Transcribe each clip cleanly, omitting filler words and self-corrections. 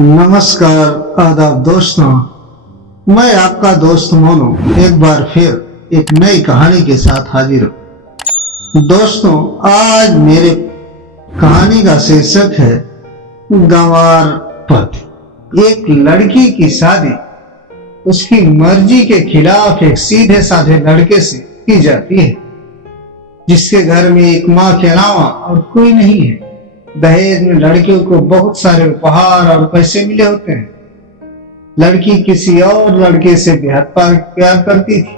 नमस्कार आदाब दोस्तों, मैं आपका दोस्त मोनू एक बार फिर एक नई कहानी के साथ हाजिर हूँ। दोस्तों, आज मेरे कहानी का शीर्षक है गंवार पति। एक लड़की की शादी उसकी मर्जी के खिलाफ एक सीधे साधे लड़के से की जाती है, जिसके घर में एक माँ के अलावा और कोई नहीं है। दहेज में लड़कियों को बहुत सारे उपहार और पैसे मिले होते हैं। लड़की किसी और लड़के से बेहद प्यार करती थी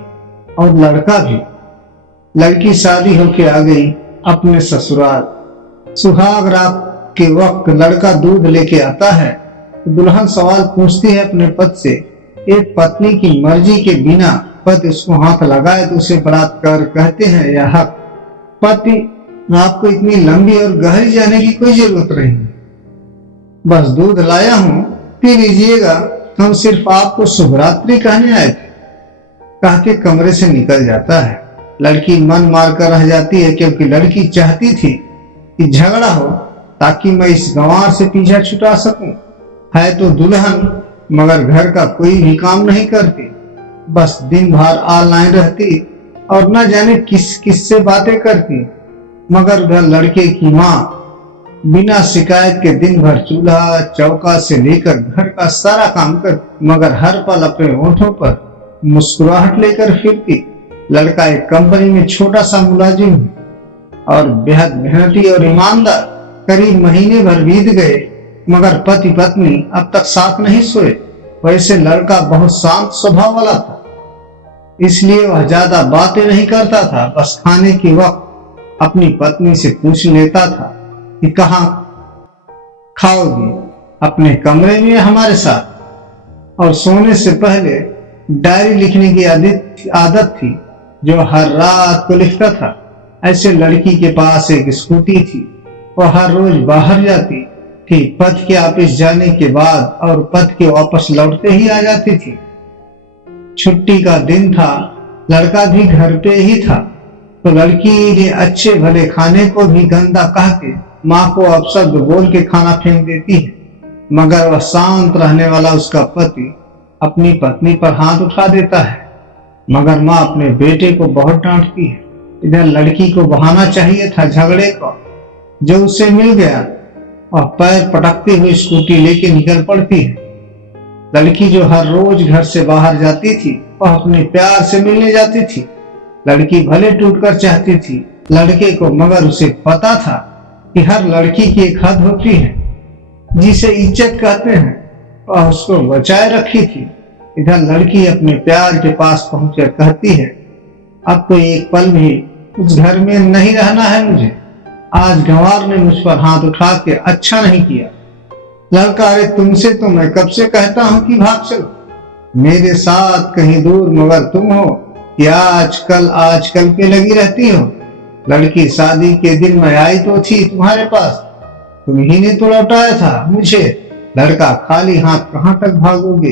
और लड़का भी। लड़की शादी होके आ गई अपने ससुराल। सुहाग रात के वक्त लड़का दूध लेके आता है तो दुल्हन सवाल पूछती है अपने पति से, एक पत्नी की मर्जी के बिना पति उसको हाथ लगाए तो उसे बलात्कार कहते हैं या हक। पति, आपको इतनी लंबी और गहरी जाने की कोई जरूरत नहीं, बस दूध लाया हूं, पी लीजिएगा। हम सिर्फ आपको शुभरात्रि कहने आए थे, कह के कमरे से निकल जाता है। लड़की मन मार कर रह जाती है, क्योंकि लड़की चाहती थी कि झगड़ा हो ताकि मैं इस गंवार से पीछा छुटा सकूं। है तो दुल्हन, मगर घर का कोई भी काम नहीं करती, बस दिन भर ऑनलाइन रहती और न जाने किस किस से बातें करती। मगर वह लड़के की माँ बिना शिकायत के दिन भर चूल्हा चौका से लेकर घर का सारा काम कर, मगर हर पल अपने होठों पर मुस्कुराहट लेकर फिरती। लड़का एक कंपनी में छोटा सा मुलाजिम है और बेहद मेहनती और ईमानदार। करीब महीने भर बीत गए, मगर पति पत्नी अब तक साथ नहीं सोए। वैसे लड़का बहुत शांत स्वभाव वाला था, इसलिए वह ज्यादा बातें नहीं करता था। बस खाने के वक्त अपनी पत्नी से पूछ लेता था कि कहाँ खाओगी, अपने कमरे में हमारे साथ। और सोने से पहले डायरी लिखने की आदत थी, जो हर रात को लिखता था। ऐसे लड़की के पास एक स्कूटी थी, वह हर रोज बाहर जाती थी। पति के ऑफिस जाने के बाद और पति के वापस लौटते ही आ जाती थी। छुट्टी का दिन था, लड़का भी घर पे ही था, तो लड़की ने अच्छे भले खाने को भी गंदा कह के माँ को अपशब्द बोल के खाना फेंक देती है। मगर वह शांत रहने वाला उसका पति अपनी पत्नी पर हाथ उठा देता है। मगर माँ अपने बेटे को बहुत डांटती है। इधर लड़की को बहाना चाहिए था झगड़े का, जो उसे मिल गया और पैर पटकते हुए स्कूटी लेके निकल पड़ती है। लड़की जो हर रोज घर से बाहर जाती थी, वह अपने प्यार से मिलने जाती थी। लड़की भले टूटकर चाहती थी लड़के को, मगर उसे पता था कि हर लड़की की एक हद होती है जिसे इज्जत कहते हैं, और उसको बचाए रखी थी। इधर लड़की अपने प्यार के पास पहुंचकर कहती है, अब तो एक पल भी उस घर में नहीं रहना है मुझे। आज गंवार ने मुझ पर हाथ उठा के अच्छा नहीं किया। लड़का, अरे तुमसे तो मैं कब से कहता हूं कि भाग चलो मेरे साथ कहीं दूर, मगर तुम हो कि आजकल पे लगी रहती हो। लड़की, शादी के दिन मैं आई तो थी तुम्हारे पास, तुम ही ने तो लौटाया था मुझे। लड़का, खाली हाथ कहाँ तक भागोगे,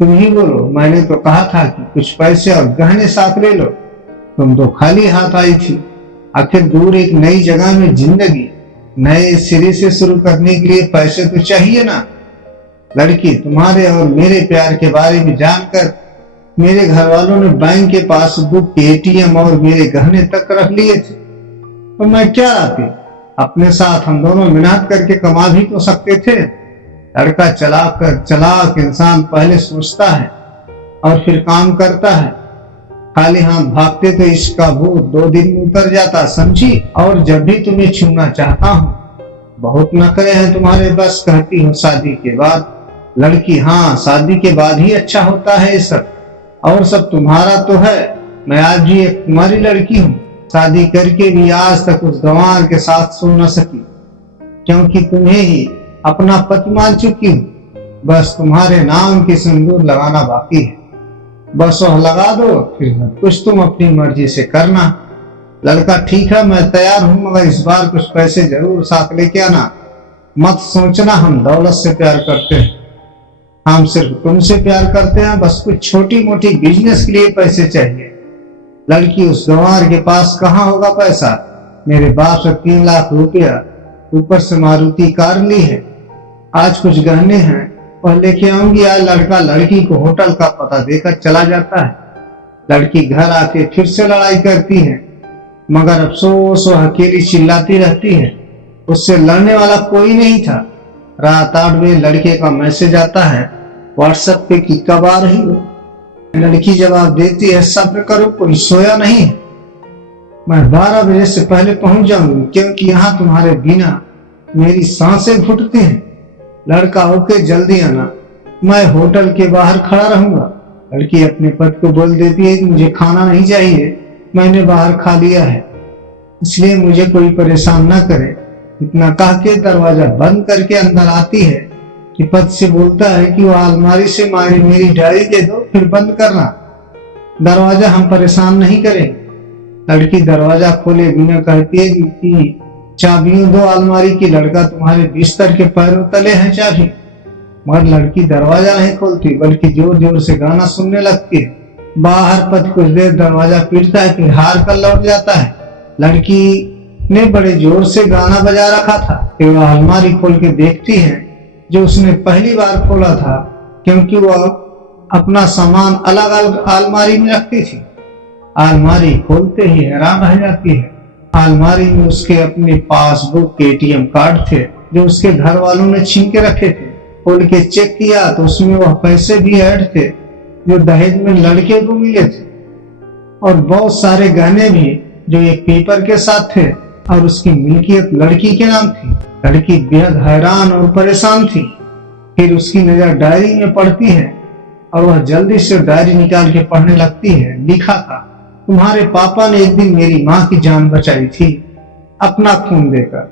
तुम ही बोलो। मैंने तो कहा था कि कुछ पैसे और गहने साथ ले लो, तुम तो खाली हाथ आई थी। आखिर दूर एक नई जगह में जिंदगी नए सिरे से शुरू करने के लिए पैसे तो चाहिए ना। लड़की, तुम्हारे और मेरे प्यार के बारे में जानकर मेरे घर वालों ने बैंक के पासबुक, एटीएम और मेरे गहने तक रख लिए थे, तो मैं क्या आती, अपने साथ हम दोनों मेहनत करके कमा भी तो सकते थे। लड़का, चलाक इंसान पहले सोचता है और फिर काम करता है। खाली हाथ भागते तो इसका भूत 2 दिन में उतर जाता, समझी। और जब भी तुम्हें छूना चाहता हूँ, बहुत नखरे हैं तुम्हारे बस, कहती हूँ शादी के बाद। लड़की, हाँ, शादी के बाद ही अच्छा होता है ये सब, और सब तुम्हारा तो है। मैं आज भी एक कुंवारी लड़की हूँ, शादी करके भी आज तक उस गंवार के साथ सो न सकी, क्योंकि तुम्हें ही अपना पति मान चुकी हूँ। बस तुम्हारे नाम की सिंदूर लगाना बाकी है, बस वह लगा दो, फिर कुछ तुम अपनी मर्जी से करना। लड़का, ठीक है, मैं तैयार हूँ, मगर इस बार कुछ पैसे जरूर साथ लेके आना। मत सोचना हम दौलत से प्यार करते हैं, हम सिर्फ तुमसे प्यार करते हैं। बस कुछ छोटी मोटी बिजनेस के लिए पैसे चाहिए। लड़की, उस गंवार के पास कहाँ होगा पैसा, मेरे बाप से 3 लाख रुपया, ऊपर से मारुति कार ली है। आज कुछ गहने हैं वह लेके आऊंगी। आज लड़का लड़की को होटल का पता देकर चला जाता है। लड़की घर आके फिर से लड़ाई करती है, मगर अफसोस वह अकेली चिल्लाती रहती है। उससे लड़ने वाला कोई नहीं था। रात 8 बजे लड़के का मैसेज आता है व्हाट्सएप पे कि कब आ रही हो। लड़की जवाब देती है सब्र करो, कोई सोया नहीं है, मैं 12 बजे से पहले पहुंच जाऊंगी, क्योंकि यहाँ तुम्हारे बिना मेरी सांसें घुटती हैं। लड़का होके जल्दी आना, मैं होटल के बाहर खड़ा रहूंगा। लड़की अपने पति को बोल देती है कि मुझे खाना नहीं चाहिए, मैंने बाहर खा लिया है, इसलिए मुझे कोई परेशान ना करे। इतना कह के दरवाजा बंद करके अंदर आती है कि पति से बोलता है कि वह अलमारी से मेरी डायरी दे दो, फिर बंद करना, दरवाजा हम परेशान नहीं करेंगे। लड़की दरवाजा खोले बिना कहती है कि चाबियों दो अलमारी की, लड़का तुम्हारे बिस्तर के पैरों तले है चाबी। मगर लड़की दरवाजा नहीं खोलती, बल्कि जोर जोर से गाना सुनने लगती है। बाहर पति कुछ देर दरवाजा पीटता है, फिर हार कर लौट जाता है। लड़की ने बड़े जोर से गाना बजा रखा था। फिर वह अलमारी खोल के देखती है जो उसने पहली बार खोला था, क्योंकि वह अपना सामान अलग अलग अलमारी में रखती थी। अलमारी खोलते ही हैरान रह जाती है। अलमारी में उसके अपने पासबुक के ATM कार्ड थे जो उसके घर वालों ने छीन के रखे थे। खोल के चेक किया तो उसमें वह पैसे भी ऐड थे जो दहेज में लड़के को मिले थे, और बहुत सारे गहने भी जो एक पेपर के साथ थे, और उसकी मिल्कियत लड़की के नाम थी। लड़की बेहद हैरान और परेशान थी। फिर उसकी नजर डायरी में पड़ती है और वह जल्दी से डायरी निकाल के पढ़ने लगती है। लिखा था, तुम्हारे पापा ने एक दिन मेरी माँ की जान बचाई थी अपना खून देकर।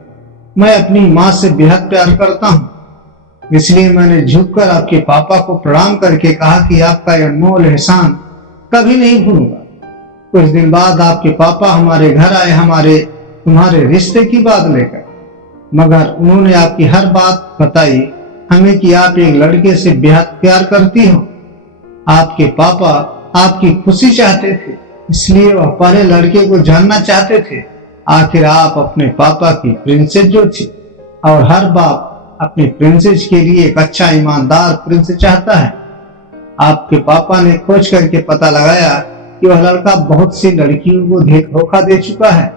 मैं अपनी माँ से बेहद प्यार करता हूँ, इसलिए मैंने झुककर आपके पापा को प्रणाम करके कहा कि आपका यह अनमोल एहसान कभी नहीं भूलूंगा। कुछ दिन बाद आपके पापा हमारे घर आए तुम्हारे रिश्ते की बात लेकर, मगर उन्होंने आपकी हर बात बताई हमें कि आप एक लड़के से बेहद प्यार करती हो। आपके पापा आपकी खुशी चाहते थे, इसलिए वह पहले लड़के को जानना चाहते थे। आखिर आप अपने पापा की प्रिंसेस जो थी, और हर बाप अपनी प्रिंसेस के लिए एक अच्छा ईमानदार प्रिंस चाहता है। आपके पापा ने खोज करके पता लगाया कि वह लड़का बहुत सी लड़कियों को धोखा दे चुका है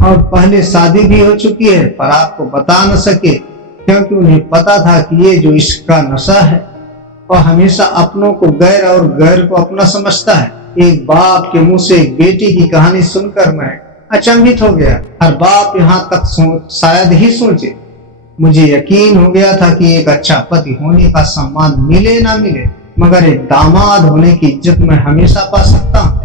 और पहले शादी भी हो चुकी है, पर आपको बता न सके, क्योंकि उन्हें पता था कि ये जो इश्क का नशा है वह हमेशा अपनों को गैर और गैर को अपना समझता है। एक बाप के मुंह से एक बेटी की कहानी सुनकर मैं अचंभित हो गया। हर बाप यहाँ तक शायद ही सोचे। मुझे यकीन हो गया था कि एक अच्छा पति होने का सम्मान मिले ना मिले, मगर एक दामाद होने की इज्जत मैं हमेशा पा सकता हूँ।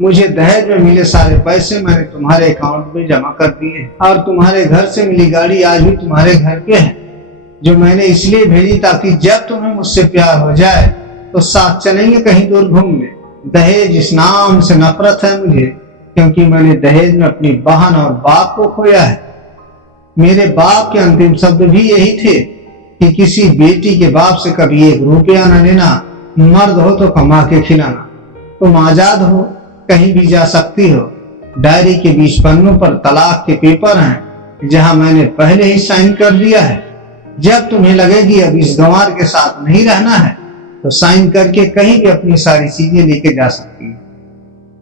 मुझे दहेज में मिले सारे पैसे मैंने तुम्हारे अकाउंट में जमा कर दिए, और तुम्हारे घर से मिली गाड़ी आज भी तुम्हारे घर पे है, जो मैंने इसलिए भेजी ताकि जब तुम्हें मुझसे प्यार हो जाए तो साथ चलेंगे कहीं दूर घूमने। दहेज इस नाम से नफरत है मुझे, क्योंकि मैंने दहेज में अपनी बहन और बाप को खोया है। मेरे बाप के अंतिम शब्द भी यही थे कि किसी बेटी के बाप से कभी 1 रुपया न लेना, मर्द हो तो कमा के खिलाना, तुम आजाद हो, कहीं भी जा सकती हो। डायरी के 20 पन्नों पर तलाक के पेपर हैं, जहां मैंने पहले ही साइन कर दिया है। जब तुम्हें लगे कि अब इस गंवार के साथ नहीं रहना है तो साइन करके कहीं भी अपनी सारी चीजें लेके जा सकती है।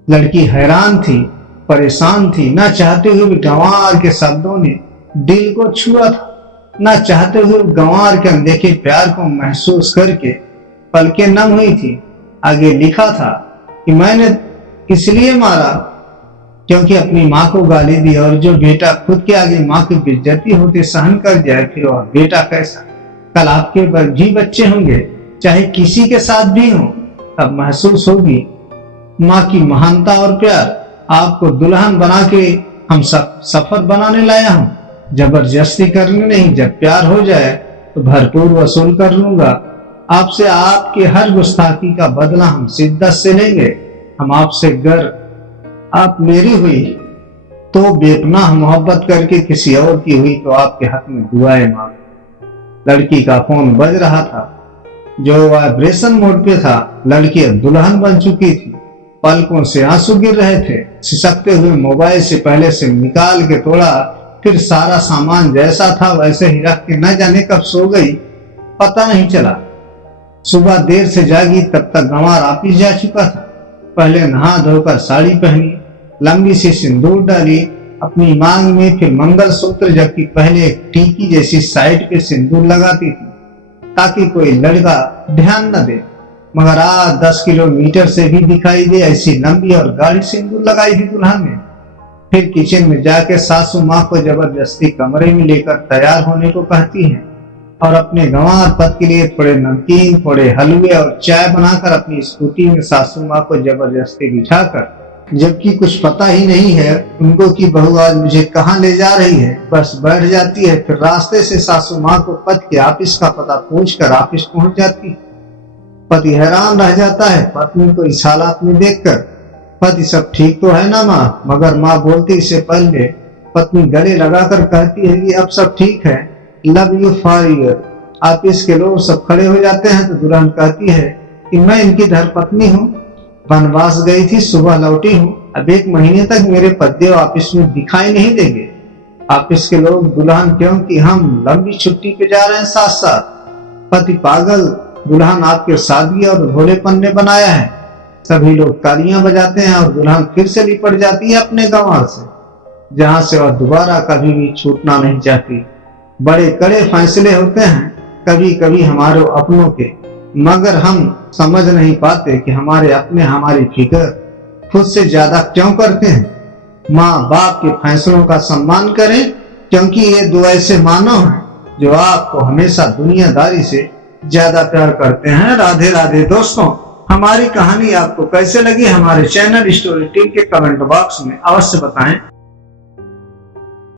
लड़की हैरान थी, परेशान थी। न चाहते हुए भी गंवार के शब्दों ने दिल को छुआ था, न चाहते हुए गंवार के अनदेखे प्यार को महसूस करके पलकें नम हुई थी। आगे लिखा था कि मैंने इसलिए मारा क्योंकि अपनी माँ को गाली दी, और जो बेटा खुद के आगे माँ की बेइज्जती होते सहन कर जाए, फिर वह बेटा कैसा। कल आपके भी बच्चे होंगे, चाहे किसी के साथ भी हो, तब महसूस होगी माँ की महानता और प्यार। आपको दुल्हन बना के हम सब सफर बनाने लाया हूँ, जबरदस्ती करने नहीं। जब प्यार हो जाए तो भरपूर वसूल कर लूंगा आपसे। आपके हर गुस्ताखी का बदला हम शिद्दत से लेंगे। हम आपसे गर आप मेरी हुई तो बेपनाह मोहब्बत करके किसी और की हुई तो आपके हक में दुआएं मांग। लड़की का फोन बज रहा था जो वाइब्रेशन मोड पे था। लड़की अब दुल्हन बन चुकी थी, पलकों से आंसू गिर रहे थे। सिसकते हुए मोबाइल से पहले से निकाल के तोड़ा, फिर सारा सामान जैसा था वैसे ही रख के न जाने कब सो गई। पता नहीं चला। सुबह देर से जागी तब तक गंवार ऑफिस जा चुका था। पहले नहा धोकर साड़ी पहनी, लंबी सी सिंदूर डाली अपनी मांग में, फिर मंगलसूत्र, जबकि पहले एक टीकी जैसी साइड पे सिंदूर लगाती थी ताकि कोई लड़का ध्यान न दे, मगर आज 10 किलोमीटर से भी दिखाई दे ऐसी लंबी और गाढ़ी सिंदूर लगाई थी दुल्हन ने। फिर किचन में जाके सासू माँ को जबरदस्ती कमरे में लेकर तैयार होने को कहती है और अपने गंवार पति के लिए थोड़े नमकीन, थोड़े हलवे और चाय बनाकर अपनी स्कूटी में सासू माँ को जबरदस्ती बिठाकर, जबकि कुछ पता ही नहीं है उनको कि बहू आज मुझे कहाँ ले जा रही है, बस बैठ जाती है। फिर रास्ते से सासू माँ को पति के ऑफिस का पता पूछकर ऑफिस पहुंच जाती है। पति हैरान रह जाता है पत्नी को इस हालात में देखकर। पति सब ठीक तो है ना माँ, मगर माँ बोलती से पहले पत्नी गले लगाकर कहती है कि अब सब ठीक है, लव यू फॉरएवर। ऑफिस के लोग सब खड़े हो जाते हैं तो दुल्हन कहती है कि मैं इनकी धर्मपत्नी हूँ, वनवास गई थी, सुबह लौटी हूँ, अब 1 महीने तक मेरे पतिदेव ऑफिस में दिखाई नहीं देंगे। ऑफिस के लोग दुल्हन क्योंकि हम लंबी छुट्टी पे जा रहे हैं साथ साथ। पति पागल, दुल्हन आपके सादगी और भोलेपन ने बनाया है। सभी लोग तालियां बजाते हैं और दुल्हन फिर से लिपट जाती है अपने गंवार से, जहां से वह दोबारा कभी भी छूटना नहीं चाहती। बड़े कड़े फैसले होते हैं कभी कभी हमारे अपनों के, मगर हम समझ नहीं पाते कि हमारे अपने हमारी फिक्र खुद से ज्यादा क्यों करते हैं। माँ बाप के फैसलों का सम्मान करें, क्योंकि ये 2 ऐसे मानव हैं जो आपको हमेशा दुनियादारी से ज्यादा प्यार करते हैं। राधे राधे दोस्तों, हमारी कहानी आपको कैसे लगी हमारे चैनल स्टोरी टीम के कमेंट बॉक्स में अवश्य बताएं।